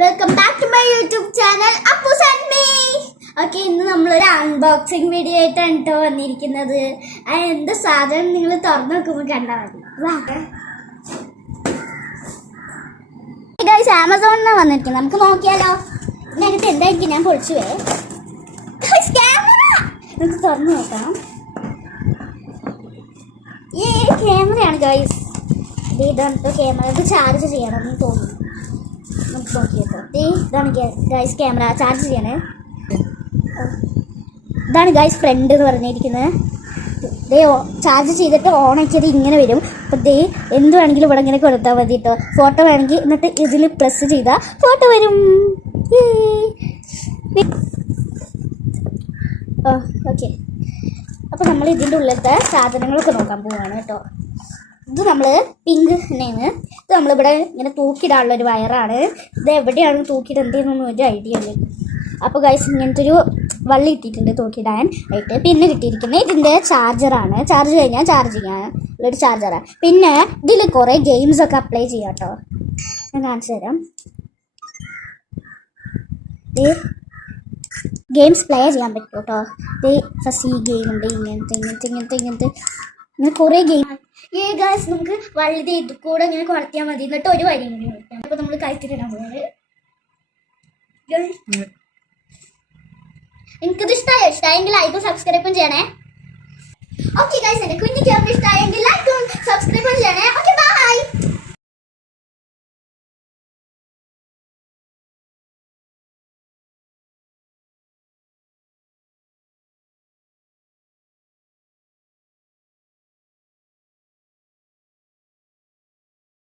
Welcome back to my YouTube channel Appus and me. Okay, ഇന്ന് നമ്മളൊരു unboxing video ആയിട്ടാണ് കേട്ടോ വന്നിരിക്കുന്നത്. എന്ത് സാധനം നിങ്ങൾ തുറന്നു നോക്കുമ്പോൾ കണ്ടാൽ മതി. ഗൈസ്, ആമസോണിനാണ് വന്നിരിക്കുന്നത്. നമുക്ക് നോക്കിയാലോ ഇതിനകത്ത് എന്തായിരിക്കും. ഞാൻ പൊളിച്ചു ക്യാമറ നമുക്ക് തുറന്നു നോക്കാം. ഈ ക്യാമറയാണ് ഗൈസ്. ഇതാണ് ക്യാമറ. ഇത് ചാർജ് ചെയ്യണമെന്ന് തോന്നുന്നു. നമുക്ക് നോക്കിയേക്കാം. ഇതാണ് ഗൈസ് ക്യാമറ. ചാർജ് ചെയ്യണേ. ഇതാണ് ഗൈസ് ഫ്രണ്ട് എന്ന് പറഞ്ഞിരിക്കുന്നത്. ചാർജ് ചെയ്തിട്ട് ഓൺ ആക്കിയത് ഇങ്ങനെ വരും. അപ്പോൾ എന്ത് വേണമെങ്കിലും ഇവിടെ ഇങ്ങനെ കൊടുത്താൽ മതി കേട്ടോ. ഫോട്ടോ വേണമെങ്കിൽ എന്നിട്ട് ഇതിൽ പ്രസ് ചെയ്താൽ ഫോട്ടോ വരും. ഓക്കെ, അപ്പോൾ നമ്മൾ ഇതിൻ്റെ ഉള്ളിലത്തെ സാധനങ്ങളൊക്കെ നോക്കാൻ പോവുകയാണ് കേട്ടോ. ഇത് നമ്മൾ പിങ്ക് തന്നെയാണ്. ഇത് നമ്മളിവിടെ ഇങ്ങനെ തൂക്കിയിടാനുള്ളൊരു വയറാണ്. ഇത് എവിടെയാണ് തൂക്കിയിടേണ്ടതെന്നൊന്നും ഒരു ഐഡിയ ഇല്ല. അപ്പോൾ ഗൈസ്, ഇങ്ങനത്തെ ഒരു വള്ളി ഇട്ടിട്ടുണ്ട് തൂക്കിയിടാൻ ആയിട്ട്. പിന്നെ കിട്ടിയിരിക്കുന്നത് ഇതിൻ്റെ ചാർജറാണ്. ചാർജ് കഴിഞ്ഞാൽ ചാർജ് ചെയ്യാൻ ഉള്ളൊരു ചാർജറാണ്. പിന്നെ ഇതിൽ കുറേ ഗെയിംസൊക്കെ അപ്ലൈ ചെയ്യാം കേട്ടോ. ഞാൻ കാണിച്ചു തരാം. ഗെയിംസ് പ്ലേ ചെയ്യാൻ പറ്റും കേട്ടോ. ഫസ്റ്റ് ഈ ഗെയിം ഉണ്ട്. ഇങ്ങനത്തെ ഇങ്ങനെ കുറേ ഗെയിം. ഗൈസ്, നമുക്ക് വലുത് ഇത് കൂടെ ഇങ്ങനെ കുറയ്ക്കാൻ മതി. എന്നിട്ട് ഒരു വരി കൂടി കൊടുക്കാം. അപ്പോൾ നമ്മൾ കഴിച്ചിട്ടിടാൻ പോകുന്നത്. എനിക്കിത് ഇഷ്ടമായെങ്കിൽ ലൈക്കും സബ്സ്ക്രൈബും ചെയ്യണേ. ഓക്കെ ഗൈസ്, എൻ്റെ കുഞ്ഞു ചേർന്ന് ഇഷ്ടമായെങ്കിൽ ലൈക്കും സബ്സ്ക്രൈബും ചെയ്യണേ. Okay, by.